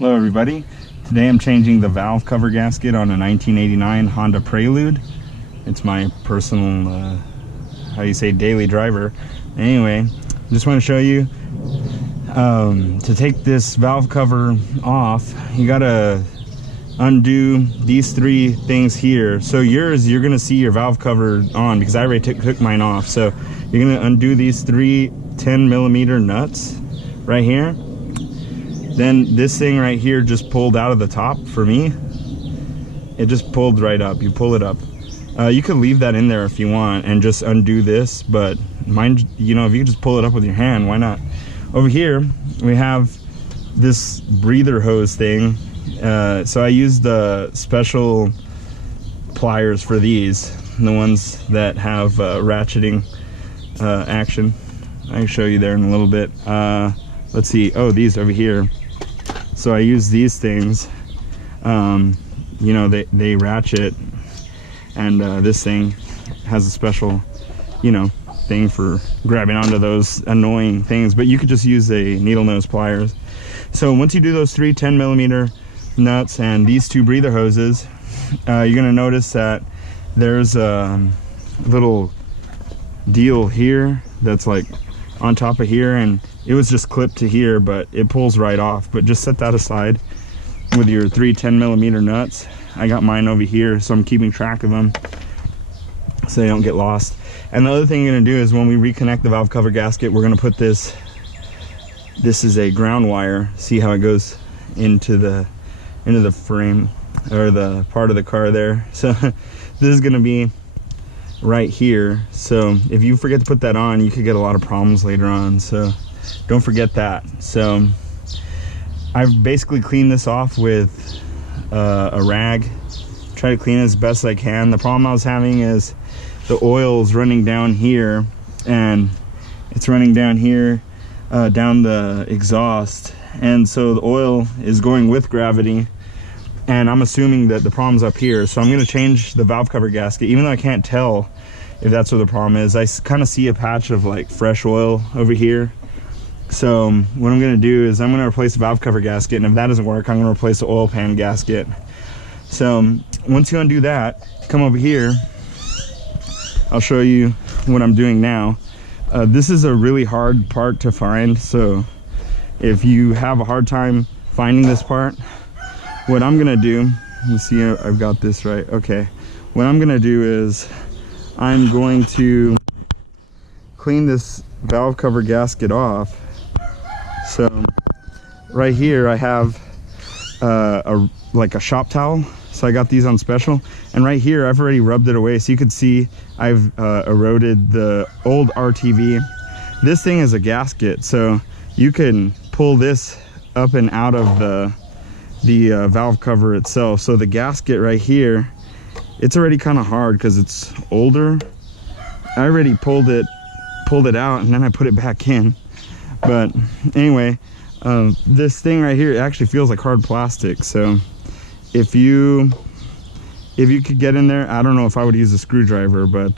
Hello everybody. Today I'm changing the valve cover gasket on a 1989 Honda Prelude. It's my personal, daily driver. Anyway, just want to show you, to take this valve cover off, you gotta undo these three things here. So yours, you're gonna see your valve cover on because I already took mine off. So you're gonna undo these three 10mm nuts right here. Then this thing right here just pulled out of the top for me. It just pulled right up. You pull it up. You could leave that in there if you want and just undo this, but mine, you know, if you just pull it up with your hand, why not? Over here we have this breather hose thing. So I used the special pliers for these, the ones that have ratcheting action. I can show you there in a little bit. Let's see. Oh, these over here. So I use these things. You know, they ratchet, and this thing has a special, you know, thing for grabbing onto those annoying things. But you could just use a needle nose pliers. So once you do those three 10mm nuts and these two breather hoses, you're gonna notice that there's a little deal here that's like on top of here, and it was just clipped to here, but it pulls right off. But just set that aside with your three 10mm nuts. I got mine over here, so I'm keeping track of them so they don't get lost. And the other thing you're gonna do is when we reconnect the valve cover gasket, we're gonna put this is a ground wire. See how it goes into the frame or the part of the car there. So this is gonna be right here. So if you forget to put that on, you could get a lot of problems later on, so don't forget that. So I've basically cleaned this off with a rag. Try to clean it as best I can. The problem I was having is the oil is running down here, and it's running down here, down the exhaust, and so the oil is going with gravity, and I'm assuming that the problem's up here. So I'm going to change the valve cover gasket, even though I can't tell if that's what the problem is. I kind of see a patch of like fresh oil over here. So what I'm going to do is I'm going to replace the valve cover gasket, and if that doesn't work, I'm going to replace the oil pan gasket. So once you undo that, come over here, I'll show you what I'm doing now. This is a really hard part to find, so if you have a hard time finding this part, what I'm gonna do, let's see, I've got this right. Okay, what I'm gonna do is I'm going to clean this valve cover gasket off. So right here I have like a shop towel. So I got these on special, and right here I've already rubbed it away, so you can see I've eroded the old RTV. This thing is a gasket, so you can pull this up and out of the valve cover itself. So the gasket right here, it's already kind of hard because it's older. I already pulled it out, and then I put it back in. But anyway, this thing right here, it actually feels like hard plastic. So if you could get in there, I don't know if I would use a screwdriver, but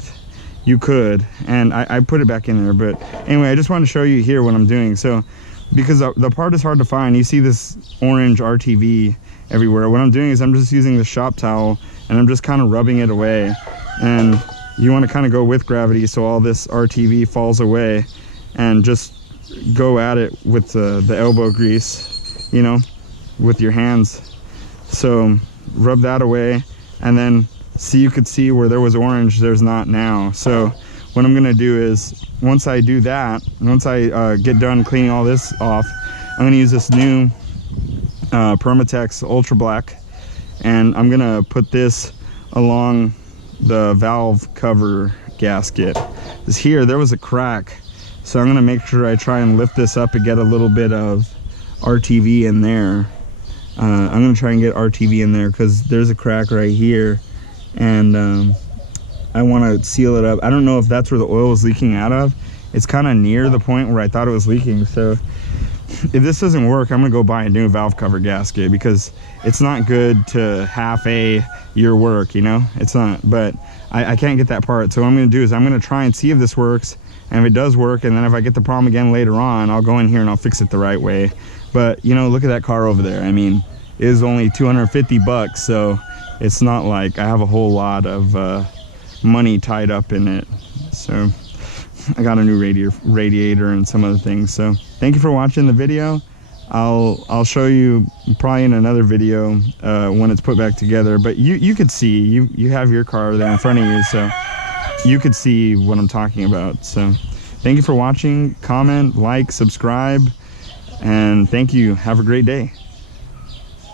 you could. And I put it back in there. But anyway, I just want to show you here what I'm doing. So because the part is hard to find, you see this orange RTV everywhere. What I'm doing is I'm just using the shop towel, and I'm just kind of rubbing it away. And you want to kind of go with gravity so all this RTV falls away, and just go at it with the elbow grease, you know, with your hands. So rub that away, and then see, you could see where there was orange, there's not now. So what I'm gonna do is, once I do that, once I get done cleaning all this off, I'm gonna use this new Permatex Ultra Black, and I'm gonna put this along the valve cover gasket. Because here there was a crack, so I'm gonna make sure I try and lift this up and get a little bit of RTV in there. I'm gonna try and get RTV in there because there's a crack right here, and I want to seal it up. I don't know if that's where the oil was leaking out of. It's kind of near the point where I thought it was leaking. So if this doesn't work, I'm gonna go buy a new valve cover gasket, because it's not good to half-a your work, you know. It's not. But I can't get that part. So what I'm gonna do is I'm gonna try and see if this works, and if it does work, and then if I get the problem again later on, I'll go in here and I'll fix it the right way. But you know, look at that car over there. I mean, it is only 250 bucks, so it's not like I have a whole lot of money tied up in it. So I got a new radiator and some other things. So thank you for watching the video. I'll show you probably in another video when it's put back together, but you could see, you have your car there in front of you, so you could see what I'm talking about. So thank you for watching. Comment, like, subscribe, and thank you. Have a great day.